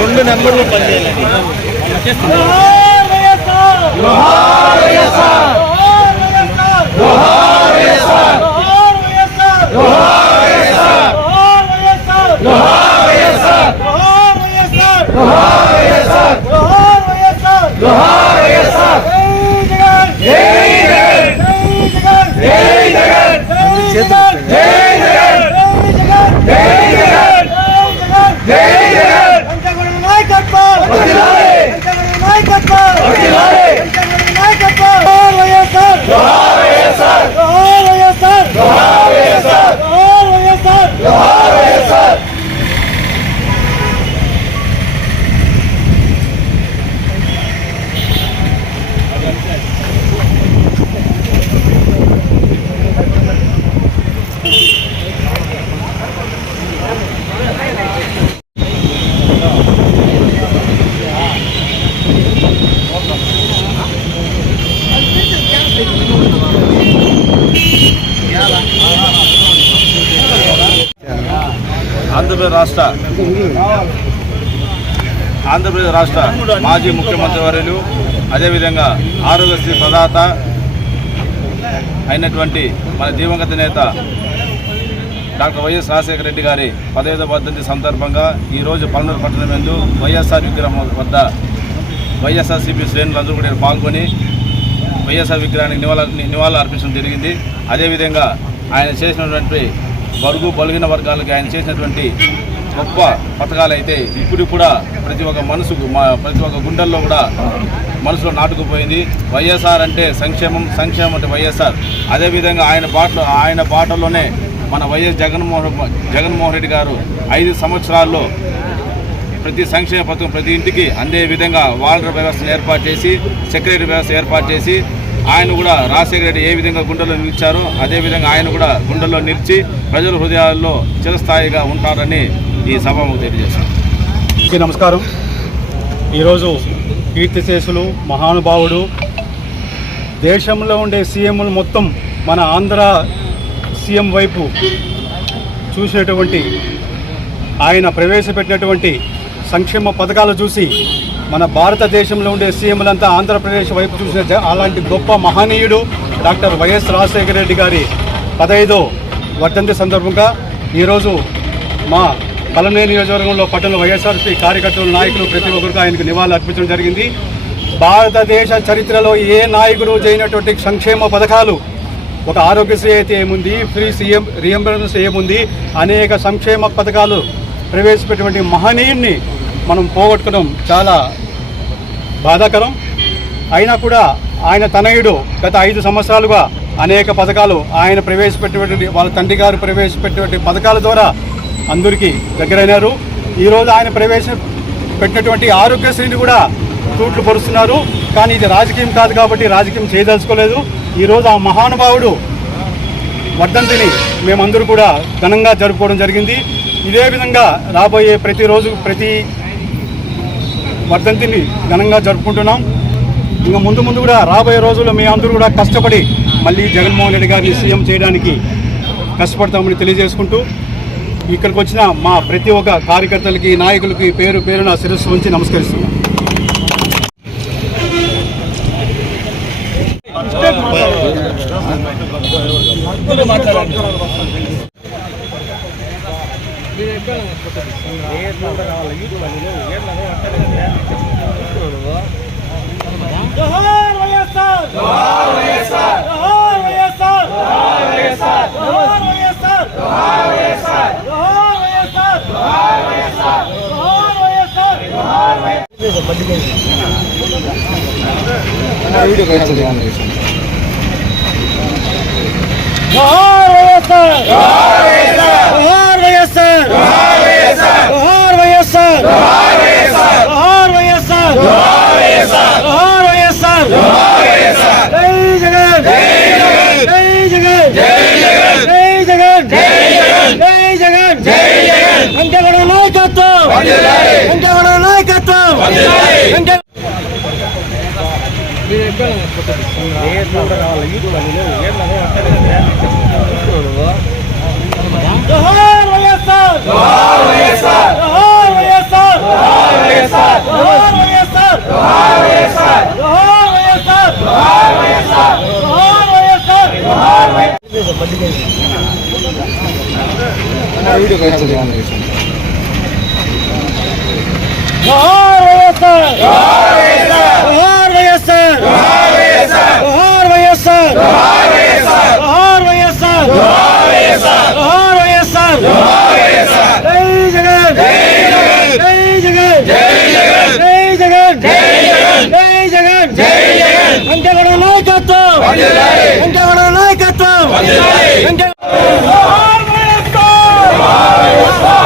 రెండు నెంబర్లు పనిచేయాలండి. ఆంధ్రప్రదేశ్ రాష్ట్ర మాజీ ముఖ్యమంత్రి వర్యులు అదేవిధంగా ఆరోగ్యశ్రీ ప్రదాత అయినటువంటి మన దివంగత నేత డాక్టర్ వైఎస్ రాజశేఖర రెడ్డి గారి 15వ వర్ధంతి సందర్భంగా ఈరోజు పల్నాడు పట్టణం నందు వైఎస్ఆర్ విగ్రహం వద్ద వైఎస్ఆర్సీపీ శ్రేణులందరూ కూడా పాల్గొని వైఎస్ఆర్ విగ్రహానికి నివాళులు అర్పించడం జరిగింది. అదేవిధంగా ఆయన చేసినటువంటి బడుగు బలిగిన వర్గాలకి ఆయన చేసినటువంటి గొప్ప పథకాలు అయితే ఇప్పుడు కూడా ప్రతి ఒక్క గుండెల్లో కూడా మనసులో నాటుకుపోయింది. వైఎస్ఆర్ అంటే సంక్షేమం, సంక్షేమం అంటే వైఎస్ఆర్. అదేవిధంగా ఆయన బాటలోనే మన వైఎస్ జగన్మోహన్ రెడ్డి గారు 5 సంవత్సరాల్లో ప్రతి సంక్షేమ పథకం ప్రతి ఇంటికి అందే విధంగా వాలంటీర్ వ్యవస్థను ఏర్పాటు చేసి, సెక్రటరీ వ్యవస్థ ఏర్పాటు చేసి ఆయన కూడా రాజశేఖర రెడ్డి ఏ విధంగా గుండెల్లో నిలిచారో అదేవిధంగా ఆయన కూడా గుండెల్లో నిలిచి ప్రజల హృదయాల్లో చిరస్థాయిగా ఉంటారని ఈ సభకు తెలియజేశారు. నమస్కారం. ఈరోజు కీర్తిశేషులు మహానుభావుడు దేశంలో ఉండే సీఎంలు మొత్తం మన ఆంధ్ర సీఎం వైపు చూసినటువంటి ఆయన ప్రవేశపెట్టినటువంటి సంక్షేమ పథకాలు చూసి మన భారతదేశంలో ఉండే సీఎంలంతా ఆంధ్రప్రదేశ్ వైపు చూసిన అలాంటి గొప్ప మహనీయుడు డాక్టర్ వైఎస్ రాజశేఖర రెడ్డి గారి 15వ వర్ధంతి సందర్భంగా ఈరోజు మా పలమనేరు నియోజకవర్గంలో పట్టణ వైఎస్ఆర్సీ కార్యకర్తలు, నాయకులు ప్రతి ఒక్కరికి ఆయనకు నివాళులు అర్పించడం జరిగింది. భారతదేశ చరిత్రలో ఏ నాయకుడు చేయనటువంటి సంక్షేమ పథకాలు, ఒక ఆరోగ్యశ్రీ అయితే ఏముంది, ఫ్రీ రీఎంబర్స్మెంట్ ఏముంది, అనేక సంక్షేమ పథకాలు ప్రవేశపెట్టినటువంటి మహనీయుడిని మనం పోగొట్టుకోవడం చాలా బాధాకరం. అయినా కూడా ఆయన తనయుడు గత 5 సంవత్సరాలుగా అనేక పథకాలు ఆయన ప్రవేశపెట్టినటువంటి వాళ్ళ తండ్రి గారు ప్రవేశపెట్టినటువంటి పథకాల ద్వారా అందరికీ దగ్గరైనారు. ఈరోజు ఆయన ప్రవేశపెట్టినటువంటి ఆరోగ్యశ్రీని కూడా తూట్లు పరుస్తున్నారు. కానీ ఇది రాజకీయం కాదు కాబట్టి రాజకీయం చేయదలుచుకోలేదు. ఈరోజు ఆ మహానుభావుడు వర్ధంతిని మేమందరూ కూడా ఘనంగా జరుపుకోవడం జరిగింది. ఇదే విధంగా రాబోయే ప్రతి వర్ధంతిని ఘనంగా జరుపుకుంటున్నాం. ఇంకా ముందు కూడా రాబోయే రోజుల్లో మీ అందరూ కూడా కష్టపడి మళ్ళీ జగన్మోహన్ రెడ్డి గారిని సీఎం చేయడానికి కష్టపడతామని తెలియజేసుకుంటూ ఇక్కడికి వచ్చిన మా ప్రతి ఒక్క కార్యకర్తలకి, నాయకులకి పేరున శిరస్సు ఉంచి నమస్కరిస్తున్నాం. జోహార్ వైఎస్ఆర్, జోహార్ వైఎస్ఆర్, జోహార్ వైఎస్ఆర్, జోహార్ జోహార్ వైఎస్ఆర్ జోహార్ వైఎస్ఆర్ జోహార్ వైఎస్ఆర్ జోహార్ వైఎస్ఆర్ జోహార్ వైఎస్ఆర్ జోహార్ జోహార్ వైఎస్ఆర్ జోహార్ వైఎస్ఆర్ జోహార్ వైఎస్ఆర్ జోహార్ వైఎస్ఆర్ జోహార్ వైఎస్ఆర్ జోహార్ వైఎస్ఆర్ జోహార్ వైఎస్ఆర్ జోహార్ వైఎస్ఆర్ జోహార్ వైఎస్ఆర్ జై జగన్ జై జగన్ జై జగన్ జై జగన్ జై జగన్ జై జగన్ జై జగన్ వెంకటగౌడ నాయకత్వం వందనాలి వెంకటగౌడ నాయకత్వం వందనాలి జోహార్ వైఎస్ఆర్ జోహార్ వైఎస్ఆర్